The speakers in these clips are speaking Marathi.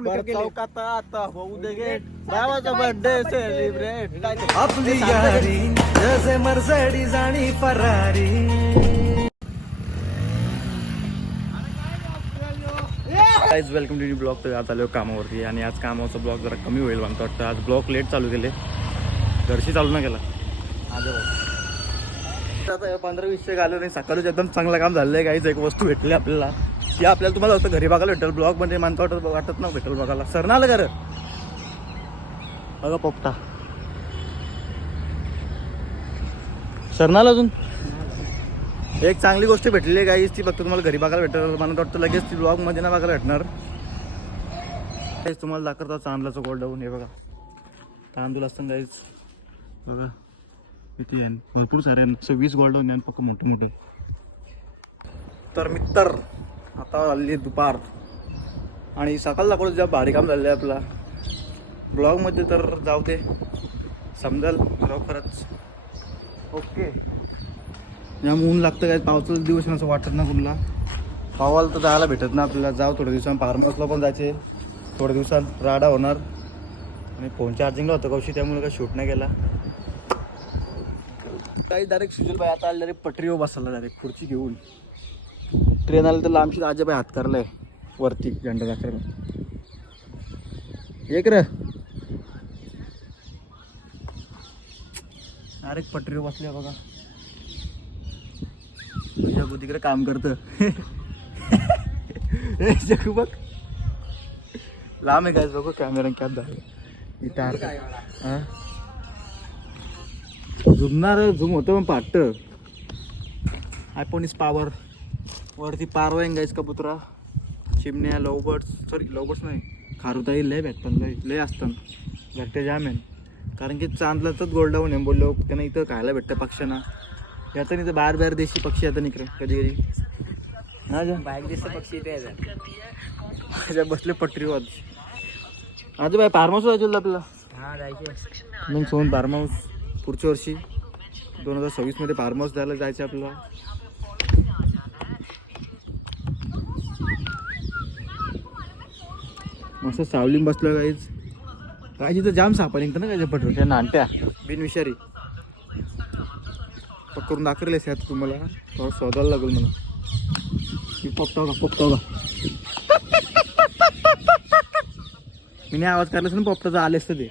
चौकात आता होऊ दे गेट भावाचा बर्थडे सेलिब्रेट आपली यारी जसे मर्सडीज आणि Ferrari guys welcome to blog तर आज आलो कामावरती आणि आज कामाचा ब्लॉग जरा कमी होईल मला तर वाटतं आज ब्लॉग लेट चालू केले. घरशी चालू ना केला. आता पंधरा वीसशे घालू नाही सकाळीच एकदम चांगलं काम झालेलं आहे काहीच एक वस्तू भेटली आपल्याला. हे आपल्याला तुम्हाला वाटतं घरी बघायला भेटेल ब्लॉग म्हणजे मानता वाटत वाटत ना भेटेल बघायला. सर ना आलं घर बघा पोपटा. सर ना आलं अजून? एक चांगली गोष्ट भेटलेली आहे गाईज ती फक्त तुम्हाला घरी बघायला भेटेल. मला वाटतं लगेच ती ब्लॉगमध्ये ना बघायला भेटणार. तुम्हाला दाखवतो चांदलाचं गोल्ड डाऊन हे बघा. तांदूळ असतं गाईज बघा. किती आहे. भरपूर सारे सव्वीस गोल्ड डाऊन फक्त मोठे मोठे. तर मित्र आता आली दुपार. आणि सकाळ दाखवलं ज्या भारी काम झालं आहे आपला. ब्लॉगमध्ये तर जाऊ दे. समजाल लवकरच ओके. या ऊन लागतं काय? पावसाचा दिवस असं वाटत ना कुठला पावाला तर जायला भेटत ना आपल्याला. जाऊ थोड्या दिवसांनी. फार्म हाऊसला पण जायचे. थोड्या दिवसात राडा होणार. आणि फोन चार्जिंगला होतं कौशी त्यामुळे काही शूट नाही केला. काही डायरेक्ट सुजल बाई आता आले डायरेक्ट पटरीवर बसला डायरेक्ट खुर्ची घेऊन. ट्रेन आली तर लांबशी आजोबाई हात करलाय. वरती झेंडा दाखवायला एक रे अरे पटरीवर बसल्या बघा. तुझ्या तिकडे काम करत. जगू बघ. लांब आहे काय बघू कॅमेरा कॅप दाखव इटार झुमणार झुम होतं पण पाट आयफोन इज पॉवर वरती पारवा गायच कबुतरा. चिमण्या लवबर्ड्स सॉरी लवबर्ड्स नाही. खारुताई लय भेटतात लय लय असतात घरटे जाम आहे कारण की चांदला तर गोल्डाऊन आहे. बोललो त्यांना इथं खायला भेटतं पक्ष्यांना. येतं इथं बाहेर बाहेर देशी पक्षी येतात इकडे कधी कधी. हा जा. दिसत पक्षी इथे माझ्या बसले पटरीवर आज बाय फार्म हाऊस जायचं आपल्याला हा जायचे. मग सोन फार्म हाऊस पुढच्या वर्षी. दोन हजार सव्वीसमध्ये फार्म हाऊस द्यायला जायचं आपल्याला. मस्त सावलीम बसलं काहीच कायची तर जाम सापा निघतं ना काय त्या नाणत्या बिनविषारी पकडून दाखवले आता तुम्हाला. थोडं शोधायला लागेल मला. की का मी नाही आवाज काढलाच ना पोपटाचा आलेस तर ते.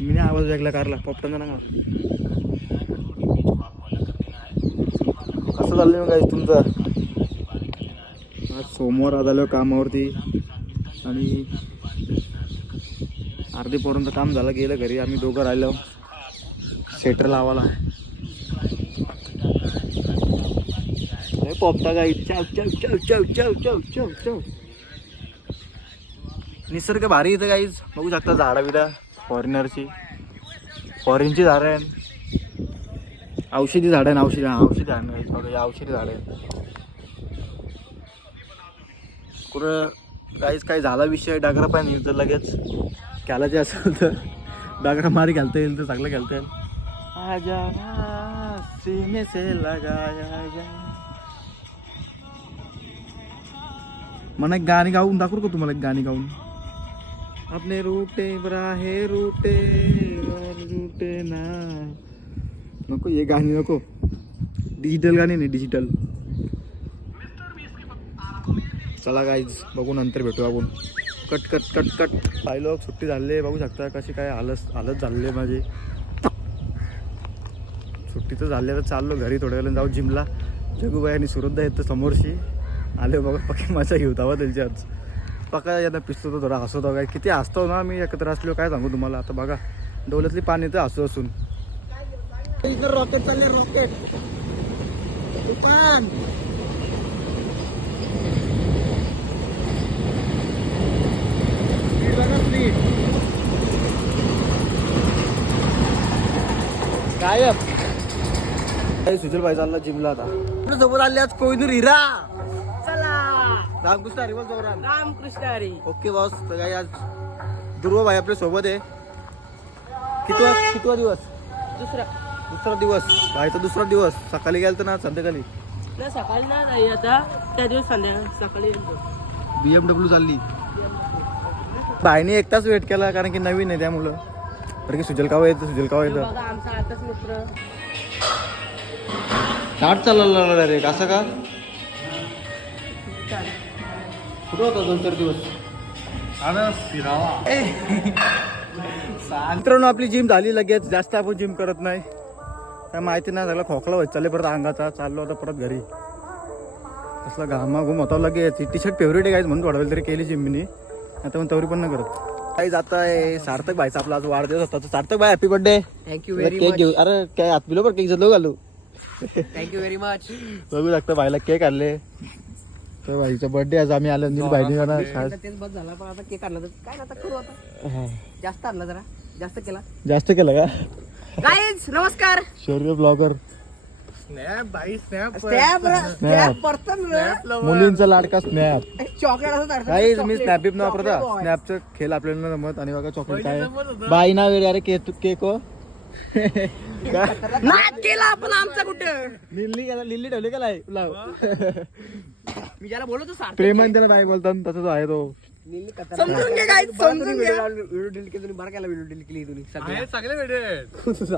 मी नाही आवाज वेगळा काढला. पोपटाचा ना कसं चाललंय मग काय तुमचं? आज सोमवार आज आलो कामावरती. आणि अर्धी पोरांचं काम झालं गेलं घरी. आम्ही दोघं राहिलो. सेटर लावायला. लय पोपटा गाई. चव चव चव चव चव चव चव चव. निसर्ग भारी इथं काहीच बघू शकता झाडं बिडा. फॉरेनरची फॉरेनची झाडं आहेत. औषधी झाडं आहे ना औषधी औषधी झाडं थोडं औषधी झाडं आहेत. कुठं काहीच काही झाला विषय? डागरा पण लगेच. खेळायचे असेल तर डागरा मारी घालता येईल तर चांगलं घालता येईल. आजा सीने से लगाया एक गाणी गाऊन दाखवू का तुम्हाला एक गाणी गाऊन? अपने रूटे बराहे रूटे रूटे ना. नको हे गाणी नको. डिजिटल गाणी नाही डिजिटल चला गाईज बघू नंतर भेटू आपण. Cut cut cut cut. काही लोक सुट्टी झाले बघू शकता कशी काय हालत हालत झाले माझे. सुट्टी तर झाली तर चाललो घरी थोड्या वेळाने जाऊ जिमला जगूबाई आणि सुरद्धा येतं समोरशी आले बघा पक्की मजा घेऊ दावा त्यांची आज. पका यांना पिसतो तो थोडा हसवतो काय. किती हसतो ना मी एकत्र असलो काय सांगू तुम्हाला? आता बघा डोल्यातली पाणी तर हसू असून रॉकेट चालले रॉकेट गायब. सुजल भाई चालला जिमला आता. आपल्यासोबत आले आज कोहिनूर हिरा. चला. रामकृष्ण हरी बोल चौरान रामकृष्ण हरी. ओके बॉस तर काही आज ध्रुव भाई आपल्यासोबत आहे. कितवा कितवा दिवस? दुसरा. दुसरा दिवस. भाईचा दुसरा दिवस. सकाळी गेलं ना संध्याकाळी? ना सकाळी ना नाही आता त्या दिवस संध्याकाळी सकाळी बी एम डब्ल्यू चालली. भाईने एक तास वेट केला कारण की नवीन आहे त्यामुळं कारण की सुजल कावा येतं सुजल कावा येतं आमचा आताच मित्र. स्टार्ट चालला डायरेक्ट असं का? कुठं होता दोन चार दिवस? मित्रांनो आपली जिम झाली लगेच. जास्त आपण जिम करत नाही. काय माहिती नाही झालं खोकला व्हायचं चालले परत अंगाचा. चाललो होता परत घरी. कसला घामा घुम होता लगेच. टी शर्ट फेवरेट आहे काय म्हणून थोडा वेळ तरी केली जिम मी आता पण तवरी पण नाही करत. काही जात आहे सार्थक भाईचा आपला आज वाढदिवस होता. तर सार्थक भाई हॅपी बर्थडे थँक्यू केक घेऊ. अरे काय हात पिलो बरं केक जलो घालू. थँक्यू व्हेरी मच बघू लागतं भाईला केक आणले. तर भाईचा बर्थडे आज आम्ही आलो नील भाईने तेच बस झाला पण आता केक आणला तर काय आता करू आता. हा. जास्त आणला जरा. जास्त केला. जास्त केलं का? गाईज नमस्कार. शौर्य ब्लॉगर स्नॅप स्नॅप प्रथम मुलींचा लाडका स्नॅप चॉकलेट असं काही मी स्नॅप न वापरता. स्नॅपचं खेळ आपल्याला जमत आणि बघा चॉकलेट काय. बाई ना वेळ अरे केक केक केला आपण आमचा कुठं? लिल्ली गेला लिल्ली ठेवली का नाही लाव. मी ज्याला बोलतो प्रेमान त्याला नाही बोलतात तसंच आहे तो. समजून घे काय समजून घे. व्हिडिओ डिलीट केली तुम्ही बरं केला व्हिडिओ डिलीट केली तुम्ही सगळे. सगळे व्हिडिओ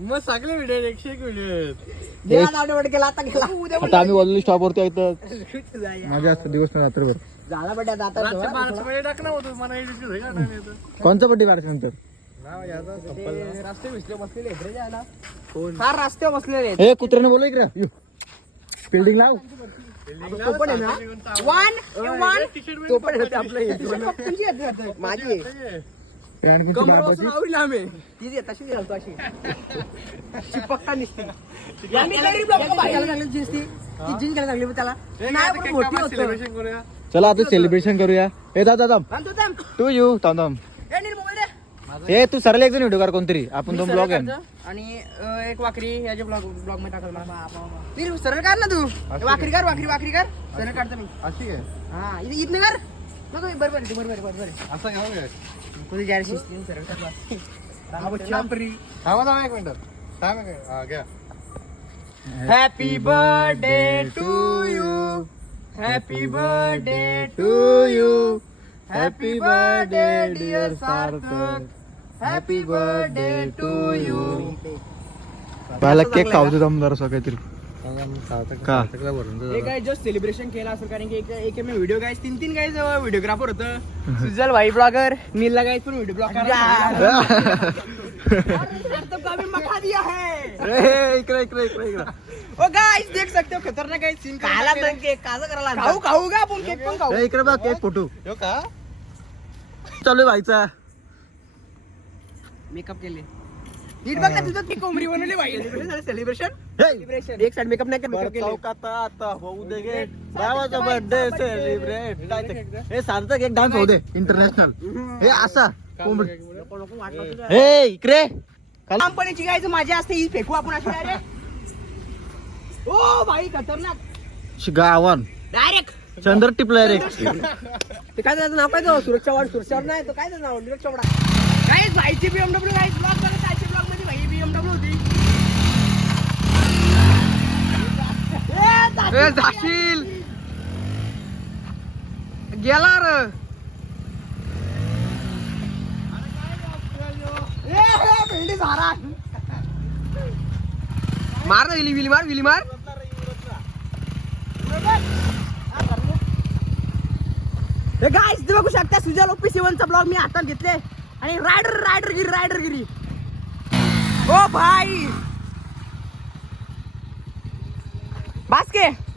मग सगळे व्हिडिओ एकशे एक व्हिडिओ डाउनलोड केला आता केला उद्या आता आम्ही स्टॉप वरती आहेत माझ्या असतं दिवस नाही रात्रभर. झाला बड्या ना येतं. कोणचा बड्डे मारायचा नंतर. रस्ते विसले बसलेले आहेत फार रस्त्यावर बसलेले आहेत. हे कुत्र्याने बोलू इकडे. बिल्डिंग लाव. तो पण आहे ना? वन वन तो पण आहे आपलं हे. तुमची आहे, माझी आहे. कमरापासून आम्ही. तीच आहे, तशीच घालतो अशी. चिपकता निसती. याला चांगली जीन्स ती. जीन्स पण त्याला. नाही पण मोठी होतो. Celebration करूया? चला आता सेलिब्रेशन करूया. हे दादा थांब तू थांब. तू येऊ थांब. हे तू सरळ एक जण व्हिडिओ कर कोणतरी. आपण दोन मी ब्लॉग आहे आणि अं, एक वाकरी याच्या ब्लॉग ब्लॉगमध्ये टाकला नील सरळ काढ ना तू. वाकरी कर वाकरी वाकरी कर सरळ काढतो मी. अशी आहे. हा इथे इथनं कर. नको बरोबर आहे, बरोबर आहे, बरोबर आहे. असं घ्यावं काय कोणी जायला शिस्तीने सरळ कर बस. थांबा थांबा एक मिनिट. थांब एक- हा, घ्या. Happy birthday to you happy birthday to you happy birthday dear Sarthak. Happy birthday to you पहिला केक खाऊ दम जरा काहीतरी. का? हे काय जस्ट सेलिब्रेशन केलं असेल कारण की एक एक मी व्हिडिओ तीन तीन व्हिडिओग्राफर होतं. सुजल ब्लॉगर नीलला पण व्हिडिओ ब्लॉगर मखा दिया है इकडे इकडे इकडे इकडे. ओ गाइस देख सकते हो खतरनाक गाइस सीन काला केक काजा करायला खाऊ खाऊ का आपण केक पण खाऊ. ए, इकडे बघ केक फोटो का? चालू आहे व्हायचा मेकअप केले. नीट बघ ना तुझं ती कोंबडी बनवली भाई सेलिब्रेशन सेलिब्रेशन एक साइड मेकअप नाही का मेकअप केले. चौकात आता होऊ दे गे गावाचा बर्थडे सेलिब्रेट हे सार्थक एक डान्स होऊ दे इंटरनॅशनल हे असा कोंबडी. हे इकडे. कंपनीची गायच माझी असते ही फेकू आपण अशी डायरेक्ट ओ भाई खतरनाक. शिगा आव्हान डायरेक्ट चंद्र टिपलाय रे. ते काय त्याचं नाव पाहिजे सुरक्षा वाढ सुरक्षा वाढ नाही तो काय त्याचं नाव? निरज चोपडा. काय भाईची बीएमडब्ल्यू काय ब्लॉग बघा आयची ब्लॉगमध्ये भाई बीएमडब्ल्यू होती. ए, जाशील. गेला र. भेंडी झारा. मार ना विली विली मार विली मार. हे गाईस तुम्ही बघू शकता सुजल ओपी सेवनचा ब्लॉग मी हातात घेतले. आणि रायडर रायडर गिरी रायडर गिरी. ओ भाई! बास्के!